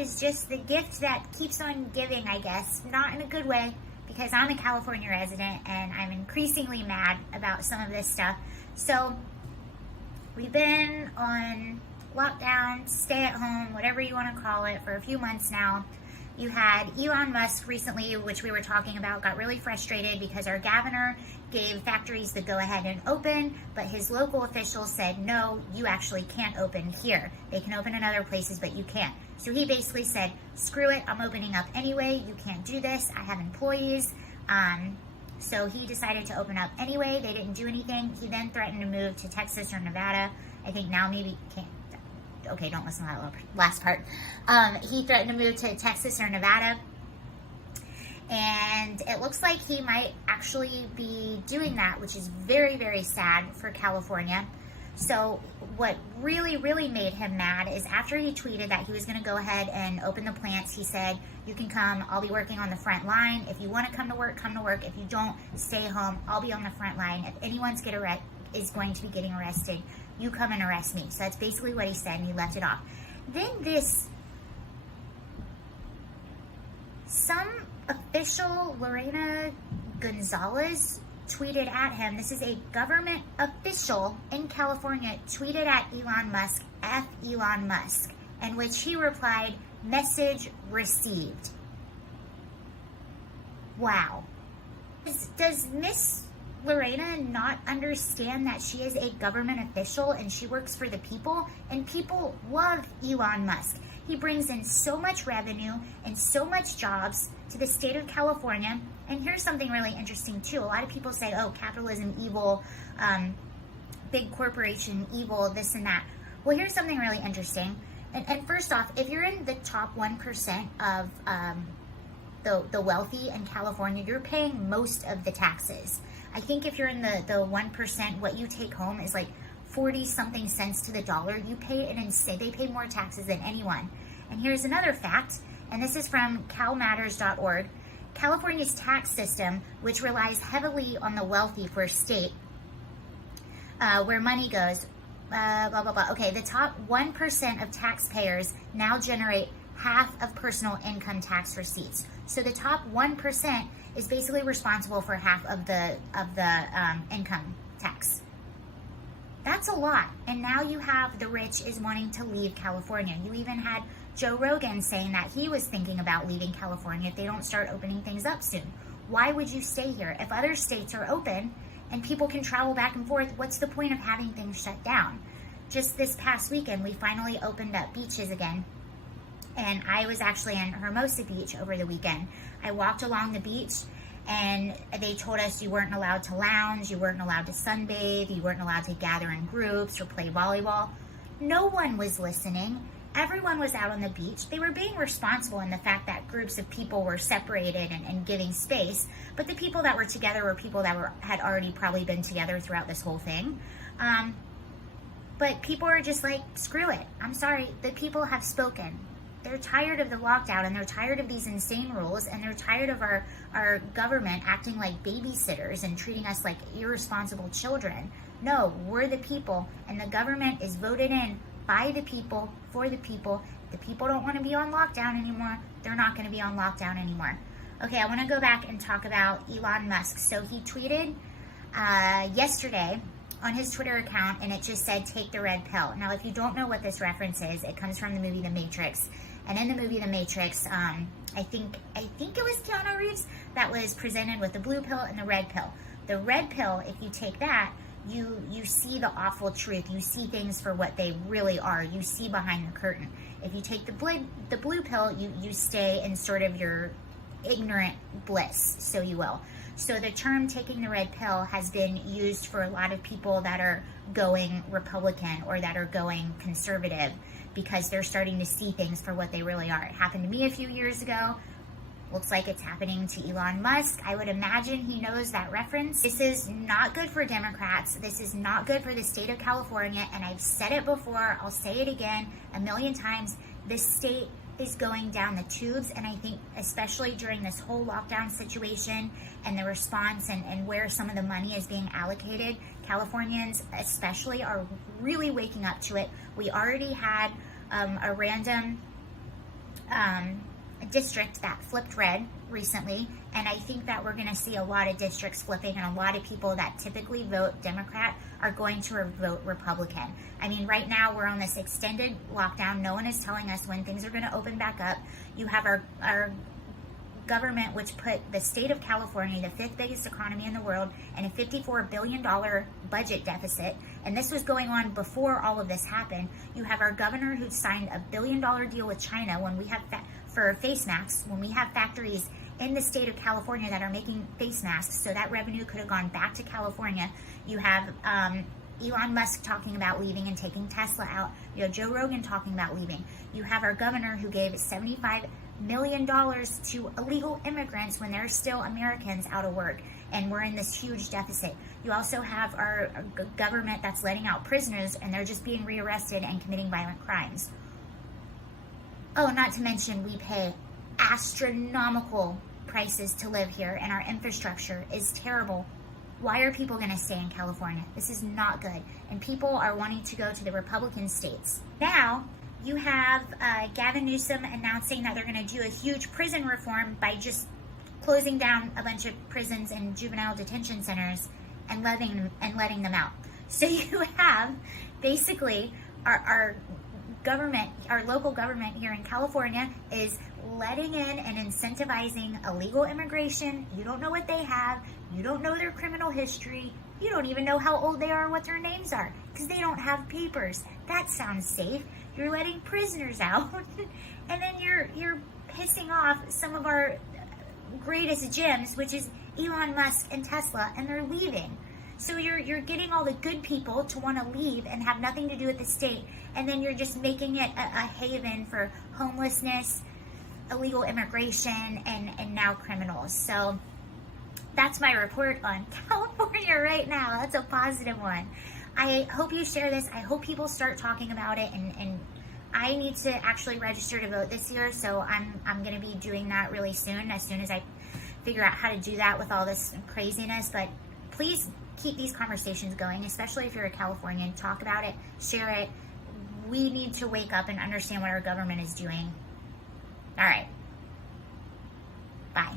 is just the gift that keeps on giving, I guess. Not in a good way, because I'm a California resident and I'm increasingly mad about some of this stuff. So we've been on lockdown, stay at home, whatever you want to call it, for a few months now. You had Elon Musk recently, which we were talking about, got really frustrated because our governor gave factories the go-ahead and open, but his local officials said, no, you actually can't open here. They can open in other places, but you can't. So he basically said, screw it, I'm opening up anyway. You can't do this. I have employees. So he decided to open up anyway. They didn't do anything. He then threatened to move to Texas or Nevada. I think now maybe can't. Okay, don't listen to that last part. He threatened to move to Texas or Nevada. And it looks like he might actually be doing that, which is very, very sad for California. So what really, really made him mad is after he tweeted that he was going to go ahead and open the plants, he said, you can come, I'll be working on the front line. If you want to come to work, come to work. If you don't, stay home. I'll be on the front line. If anyone's is going to be getting arrested, you come and arrest me. So that's basically what he said, and he left it off. Then some official, Lorena Gonzalez, tweeted at him. This is a government official in California, tweeted at Elon Musk, F Elon Musk, in which he replied, message received. Wow. Does Miss Lorena not understand that she is a government official and she works for the people? And people love Elon Musk. He brings in so much revenue and so much jobs to the state of California. And here's something really interesting too. A lot of people say, oh, capitalism evil, big corporation evil, this and that. Well, here's something really interesting. And first off, if you're in the top 1% of the wealthy in California, you're paying most of the taxes. I think if you're in the 1%, what you take home is like 40 something cents to the dollar. You pay they pay more taxes than anyone. And here's another fact, and this is from calmatters.org. California's tax system, which relies heavily on the wealthy for state, where money goes, blah, blah, blah. Okay, the top 1% of taxpayers now generate half of personal income tax receipts. So the top 1% is basically responsible for half of the income tax. That's a lot. And now you have the rich is wanting to leave California. You even had Joe Rogan saying that he was thinking about leaving California if they don't start opening things up soon. Why would you stay here? If other states are open and people can travel back and forth, what's the point of having things shut down? Just this past weekend, we finally opened up beaches again. And I was actually in Hermosa Beach over the weekend. I walked along the beach and they told us you weren't allowed to lounge, you weren't allowed to sunbathe, you weren't allowed to gather in groups or play volleyball. No one was listening. Everyone was out on the beach. They were being responsible in the fact that groups of people were separated and giving space, but the people that were together were people that had already probably been together throughout this whole thing. But people are just like, screw it. I'm sorry, the people have spoken. They're tired of the lockdown, and they're tired of these insane rules, and they're tired of our government acting like babysitters and treating us like irresponsible children. No, we're the people, and the government is voted in by the people, for the people. The people don't want to be on lockdown anymore. They're not going to be on lockdown anymore. Okay, I want to go back and talk about Elon Musk. So he tweeted yesterday on his Twitter account, and it just said, take the red pill. Now, if you don't know what this reference is, it comes from the movie The Matrix. And in the movie The Matrix, I think it was Keanu Reeves that was presented with the blue pill and the red pill. The red pill, if you take that, you see the awful truth. You see things for what they really are. You see behind the curtain. If you take the blue pill, you stay in sort of your ignorant bliss, so you will. So the term taking the red pill has been used for a lot of people that are going Republican or that are going conservative because they're starting to see things for what they really are. It happened to me a few years ago. Looks like it's happening to Elon Musk. I would imagine he knows that reference. This is not good for Democrats. This is not good for the state of California. And I've said it before. I'll say it again a million times. This state is going down the tubes. And I think especially during this whole lockdown situation and the response and where some of the money is being allocated, Californians especially are really waking up to it. We already had a random district that flipped red recently, and I think that we're going to see a lot of districts flipping, and a lot of people that typically vote Democrat are going to vote Republican. I mean, right now we're on this extended lockdown. No one is telling us when things are going to open back up. You have our government, which put the state of California, the 5th biggest economy in the world, in a $54 billion budget deficit, and this was going on before all of this happened. You have our governor who signed a $1 billion deal with China when we have for face masks, when we have factories in the state of California that are making face masks, so that revenue could have gone back to California. You have Elon Musk talking about leaving and taking Tesla out. You have Joe Rogan talking about leaving. You have our governor who gave $75 million to illegal immigrants when they're still Americans out of work, and we're in this huge deficit. You also have our government that's letting out prisoners, and they're just being rearrested and committing violent crimes. Oh, not to mention we pay astronomical prices to live here, and our infrastructure is terrible. Why are people going to stay in California? This is not good, and people are wanting to go to the Republican states. Now, you have Gavin Newsom announcing that they're going to do a huge prison reform by just closing down a bunch of prisons and juvenile detention centers and letting them out. So you have basically our government, our local government here in California is letting in and incentivizing illegal immigration. You don't know what they have. You don't know their criminal history. You don't even know how old they are or what their names are because they don't have papers. That sounds safe. You're letting prisoners out, and then you're pissing off some of our greatest gems, which is Elon Musk and Tesla, and they're leaving. So you're getting all the good people to want to leave and have nothing to do with the state, and then you're just making it a haven for homelessness, illegal immigration, and now criminals. So that's my report on California right now. That's a positive one. I hope you share this. I hope people start talking about it, and I need to actually register to vote this year, so I'm going to be doing that really soon as I figure out how to do that with all this craziness. But please keep these conversations going, especially if you're a Californian. Talk about it, share it. We need to wake up and understand what our government is doing. All right. Bye.